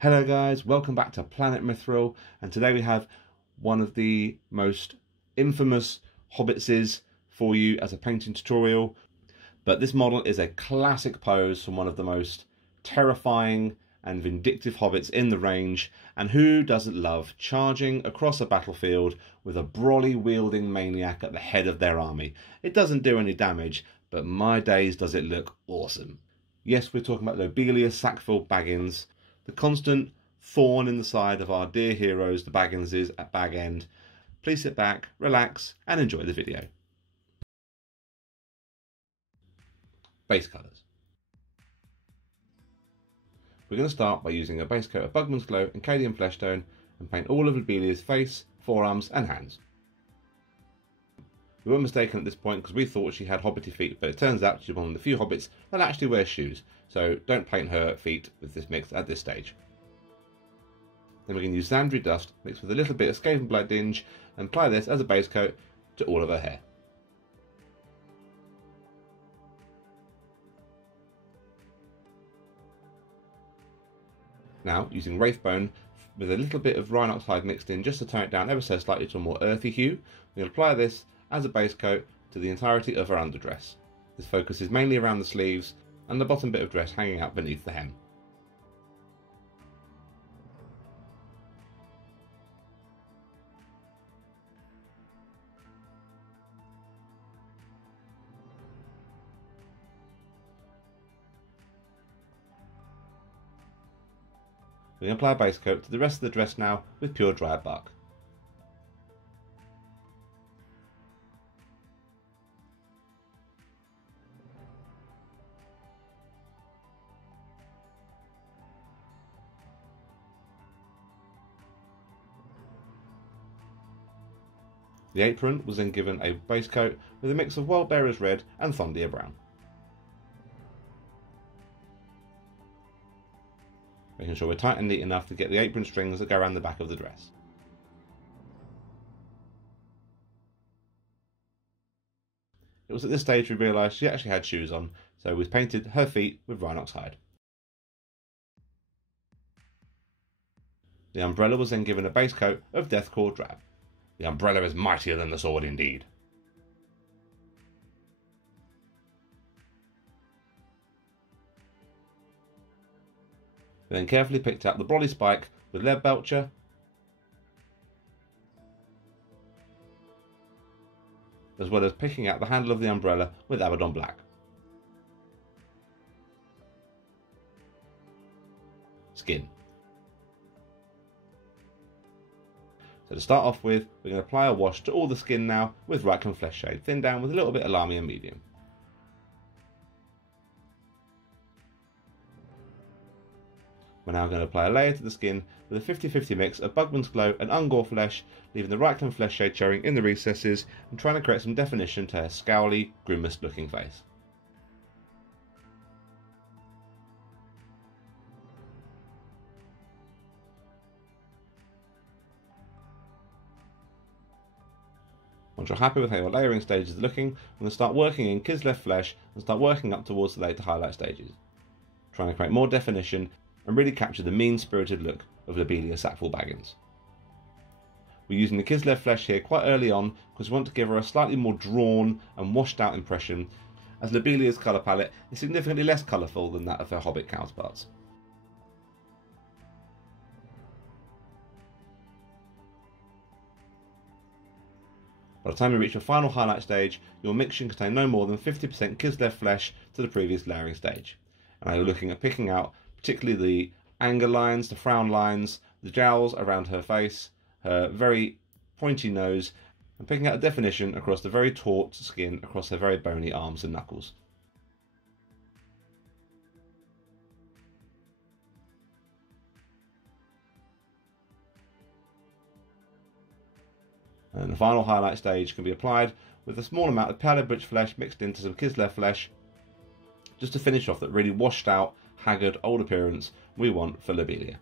Hello guys, welcome back to Planet Mithril, and today we have one of the most infamous hobbitses for you as a painting tutorial. But this model is a classic pose from one of the most terrifying and vindictive hobbits in the range, and who doesn't love charging across a battlefield with a Brolly wielding maniac at the head of their army? It doesn't do any damage, but my days does it look awesome. Yes, we're talking about Lobelia, Sackville, Baggins, the constant thorn in the side of our dear heroes, the Bagginses at Bag End. Please sit back, relax, and enjoy the video. Base colours. We're going to start by using a base coat of Bugman's Glow and Cadian Fleshtone and paint all of Lobelia's face, forearms and hands. We were mistaken at this point because we thought she had hobbity feet, but it turns out she's one of the few hobbits that actually wears shoes, so don't paint her feet with this mix at this stage. Then we can use Zandri Dust mixed with a little bit of Skavenblight Dinge and apply this as a base coat to all of her hair. Now, using Wraithbone with a little bit of Rhinox Hide mixed in just to tone it down ever so slightly to a more earthy hue, we'll apply this as a base coat to the entirety of her underdress. This focuses mainly around the sleeves and the bottom bit of dress hanging out beneath the hem. We can apply a base coat to the rest of the dress now with pure Dryad Bark. The apron was then given a base coat with a mix of Wildbearer's Red and Thondia Brown. Making sure we're tight and neat enough to get the apron strings that go around the back of the dress. It was at this stage we realised she actually had shoes on, so we painted her feet with Rhinox Hide. The umbrella was then given a base coat of Deathcore Drab. The umbrella is mightier than the sword indeed. We then carefully picked out the Brolly spike with Lead Belcher, as well as picking out the handle of the umbrella with Abaddon Black. Skin. So to start off with, we're going to apply a wash to all the skin now with Reikland Flesh Shade, thinned down with a little bit of Lamia Medium. We're now going to apply a layer to the skin with a 50-50 mix of Bugman's Glow and Ungor Flesh, leaving the Reikland Flesh Shade showing in the recesses and trying to create some definition to her scowly, grimaced looking face. Once you're happy with how your layering stages are looking, we're going to start working in Kislev Flesh and start working up towards the later highlight stages, trying to create more definition and really capture the mean-spirited look of Lobelia Sackville Baggins. We're using the Kislev Flesh here quite early on because we want to give her a slightly more drawn and washed out impression, as Lobelia's colour palette is significantly less colourful than that of her Hobbit counterparts. By the time you reach your final highlight stage, your mix should contain no more than 50% Kislev Flesh to the previous layering stage. And you're looking at picking out particularly the anger lines, the frown lines, the jowls around her face, her very pointy nose, and picking out a definition across the very taut skin across her very bony arms and knuckles. And the final highlight stage can be applied with a small amount of powdered butch flesh mixed into some Kislev Flesh, just to finish off that really washed out, haggard, old appearance we want for Lobelia.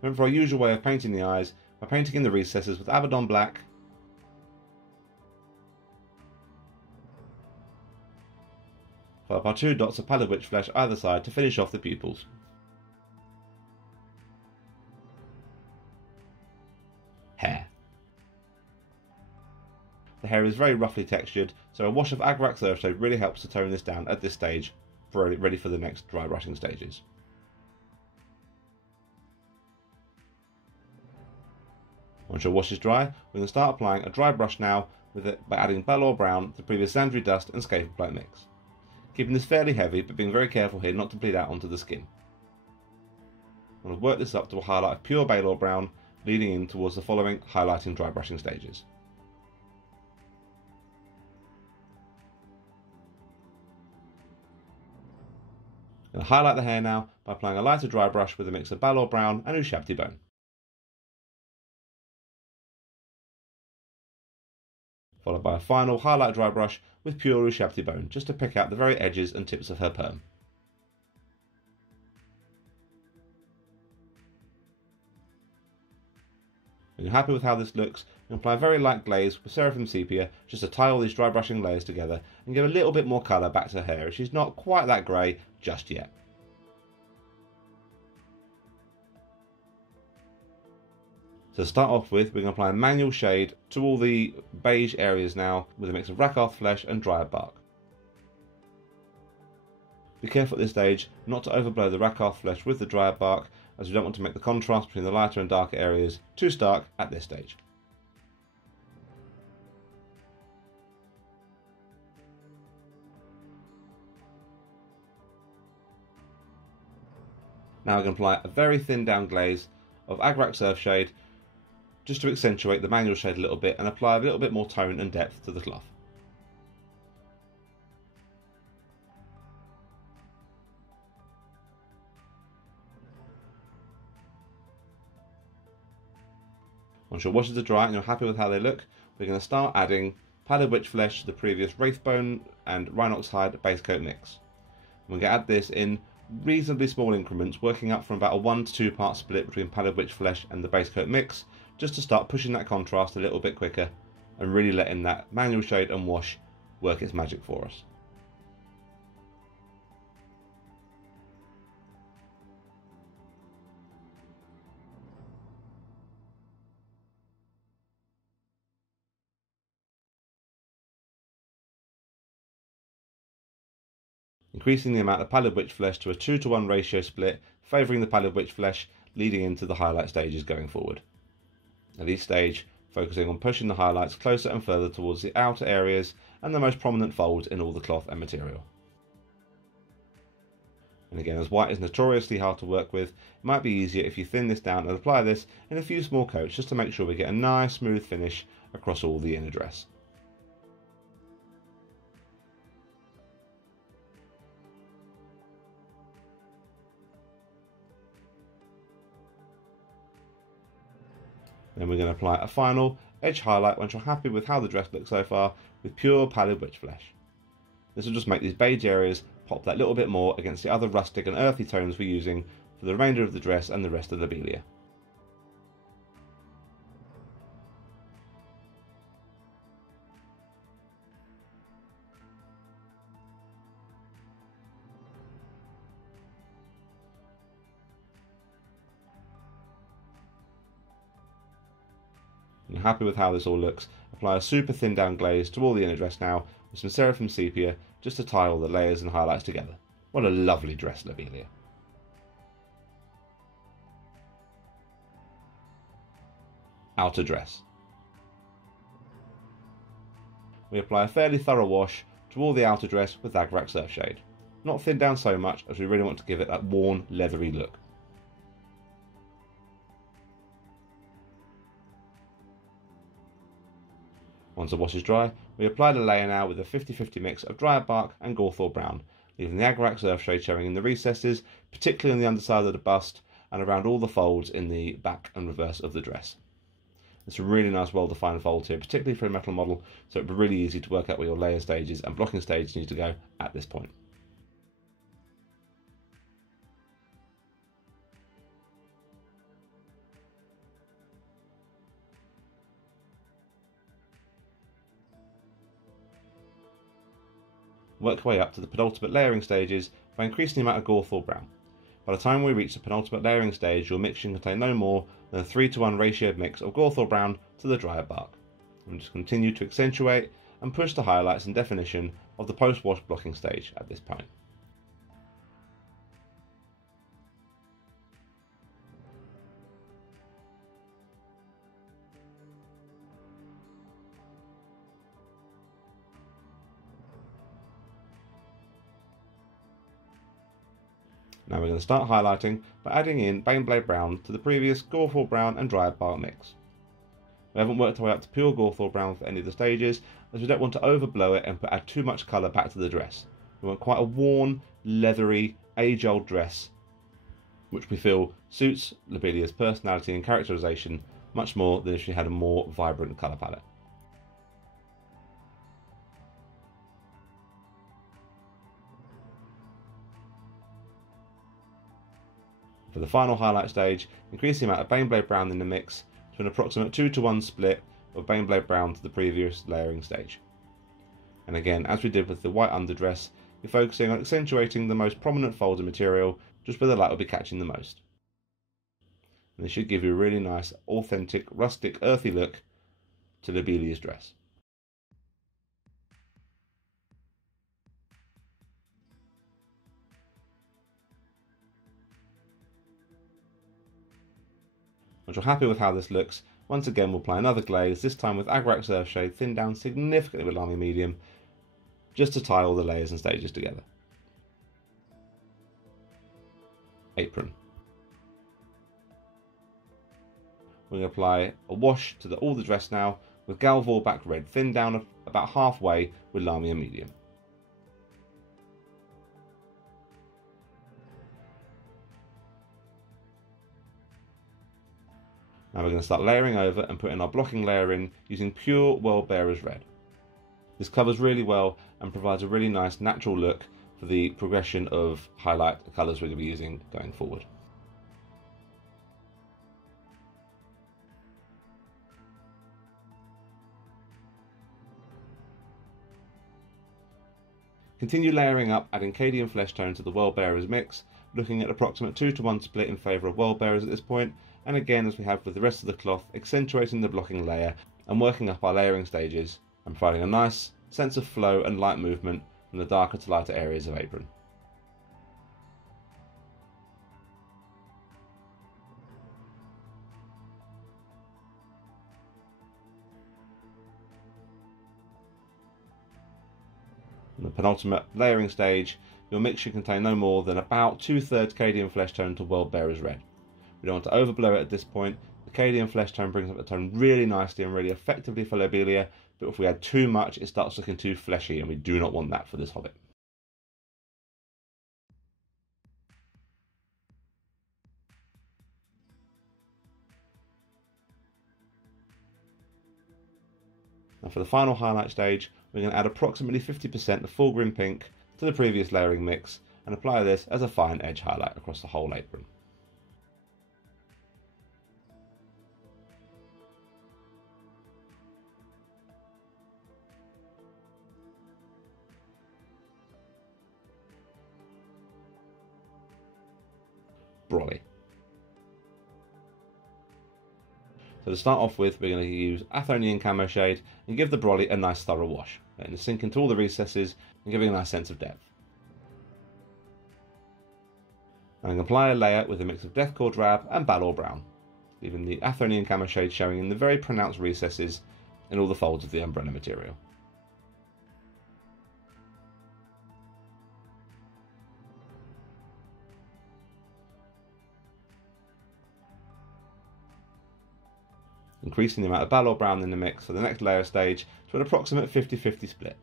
We went for our usual way of painting the eyes by painting in the recesses with Abaddon black, followed by 2 dots of pallid witch flesh either side to finish off the pupils. Hair. The hair is very roughly textured, so a wash of Agrax Earthshade really helps to tone this down at this stage, ready for the next dry brushing stages. Once your wash is dry, we're going to start applying a dry brush now with it by adding Balor Brown, the previous Xandri Dust and Scaphe Black mix. Keeping this fairly heavy, but being very careful here not to bleed out onto the skin. I'm going to work this up to a highlight of pure Balor Brown, leading in towards the following highlighting dry brushing stages. I'm going to highlight the hair now by applying a lighter dry brush with a mix of Balor Brown and Ushabti Bone. Followed by a final highlight dry brush with pure Ushabti Bone, just to pick out the very edges and tips of her perm. When you're happy with how this looks, you can apply a very light glaze with Seraphim Sepia just to tie all these dry brushing layers together and give a little bit more colour back to her hair, as she's not quite that grey just yet. To start off with, we're going to apply a manual shade to all the beige areas now with a mix of Rakarth flesh and Dryad bark. Be careful at this stage not to overblow the Rakarth flesh with the Dryad bark, as we don't want to make the contrast between the lighter and darker areas too stark at this stage. Now we're going to apply a very thin down glaze of Agrax Earthshade just to accentuate the manual shade a little bit and apply a little bit more tone and depth to the cloth. Once your washes are dry and you're happy with how they look, we're going to start adding Pallid Witch Flesh to the previous Wraithbone and Rhinox Hide base coat mix. We're going to add this in reasonably small increments, working up from about a 1 to 2 part split between Pallid Witch Flesh and the base coat mix, just to start pushing that contrast a little bit quicker and really letting that manual shade and wash work its magic for us. Increasing the amount of Pallid Witch Flesh to a 2-to-1 ratio split, favouring the Pallid Witch Flesh, leading into the highlight stages going forward. At each stage, focusing on pushing the highlights closer and further towards the outer areas and the most prominent folds in all the cloth and material. And again, as white is notoriously hard to work with, it might be easier if you thin this down and apply this in a few small coats just to make sure we get a nice smooth finish across all the inner dress. Then we're going to apply a final edge highlight once you're happy with how the dress looks so far with pure Pallid Witch Flesh. This will just make these beige areas pop that little bit more against the other rustic and earthy tones we're using for the remainder of the dress and the rest of the Lobelia. And happy with how this all looks, apply a super thin down glaze to all the inner dress now with some Seraphim Sepia just to tie all the layers and highlights together. What a lovely dress, Lobelia. Outer dress. We apply a fairly thorough wash to all the outer dress with Agrax Earthshade. Not thin down so much as we really want to give it that worn, leathery look. Once the wash is dry, we apply the layer now with a 50-50 mix of Dryad Bark and Gawthor Brown, leaving the Agrax Earthshade showing in the recesses, particularly on the underside of the bust and around all the folds in the back and reverse of the dress. It's a really nice well-defined fold here, particularly for a metal model, so it'll be really easy to work out where your layer stages and blocking stages need to go at this point. work our way up to the penultimate layering stages by increasing the amount of Gawthor brown. By the time we reach the penultimate layering stage, your mix should contain no more than a 3:1 ratioed mix of Gawthor brown to the drier bark. And just continue to accentuate and push the highlights and definition of the post-wash blocking stage at this point. Now we're going to start highlighting by adding in Baneblade Brown to the previous Gawthor Brown and Dried Bark mix. We haven't worked our way up to pure Gawthor Brown for any of the stages, as we don't want to overblow it and add too much colour back to the dress. We want quite a worn, leathery, age-old dress, which we feel suits Lobelia's personality and characterisation much more than if she had a more vibrant colour palette. For the final highlight stage, increase the amount of Baneblade Brown in the mix to an approximate 2:1 split of Baneblade Brown to the previous layering stage. And again, as we did with the white underdress, you're focusing on accentuating the most prominent folds of material, just where the light will be catching the most. And this should give you a really nice, authentic, rustic, earthy look to Lobelia's dress. Once you're happy with how this looks, once again we'll apply another glaze, this time with Agrax Earthshade thinned down significantly with Lamy Medium, just to tie all the layers and stages together. Apron. We're going to apply a wash to all the dress now with Gal Vorbak Red thinned down about halfway with Lamy Medium. Now we're going to start layering over and putting our blocking layer in using pure World Bearers Red. This covers really well and provides a really nice natural look for the progression of highlight colours we're going to be using going forward. Continue layering up, adding Cadian Flesh Tone to the World Bearers mix, looking at approximate 2:1 split in favour of World Bearers at this point, and again, as we have with the rest of the cloth, accentuating the blocking layer and working up our layering stages and providing a nice sense of flow and light movement from the darker to lighter areas of Apron. In the penultimate layering stage, your mix should contain no more than about 2/3 Cadian Flesh Tone to World Bearers Red. We don't want to overblow it at this point. The Cadian Flesh Tone brings up the tone really nicely and really effectively for Lobelia, but if we add too much, it starts looking too fleshy, and we do not want that for this Hobbit. Now for the final highlight stage, we're going to add approximately 50% of Full Grim Pink to the previous layering mix and apply this as a fine edge highlight across the whole apron. Brolly. So to start off with, we're going to use Athonian Camo Shade and give the Brolly a nice thorough wash, letting it sink into all the recesses and giving a nice sense of depth. And I'm going to apply a layer with a mix of Deathcore Drab and Balor Brown, leaving the Athonian Camo Shade showing in the very pronounced recesses in all the folds of the umbrella material. Increasing the amount of Balor Brown in the mix for the next layer stage to an approximate 50-50 split.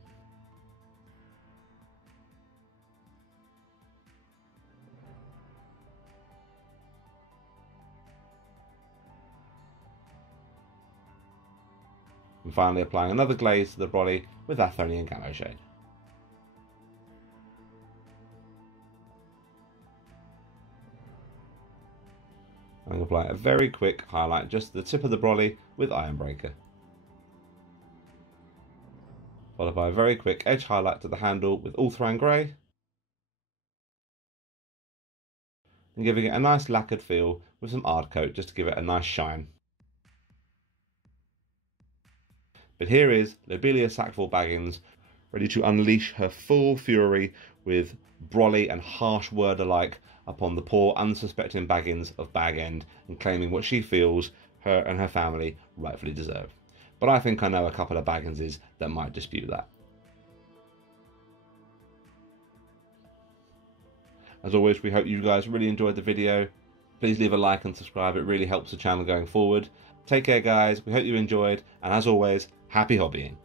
And finally applying another glaze to the Brolly with Athonian Camo Shade. I'm going to apply a very quick highlight just to the tip of the Brolly with Ironbreaker. followed by a very quick edge highlight to the handle with Ulthuan Grey, and giving it a nice lacquered feel with some Ard Coat just to give it a nice shine. But here is Lobelia Sackville Baggins, ready to unleash her full fury with brolly and harsh word alike upon the poor unsuspecting Baggins of Bag End, and claiming what she feels her and her family rightfully deserve. But I think I know a couple of Bagginses that might dispute that. As always, we hope you guys really enjoyed the video. Please leave a like and subscribe, it really helps the channel going forward. Take care guys, we hope you enjoyed, and as always, happy hobbying.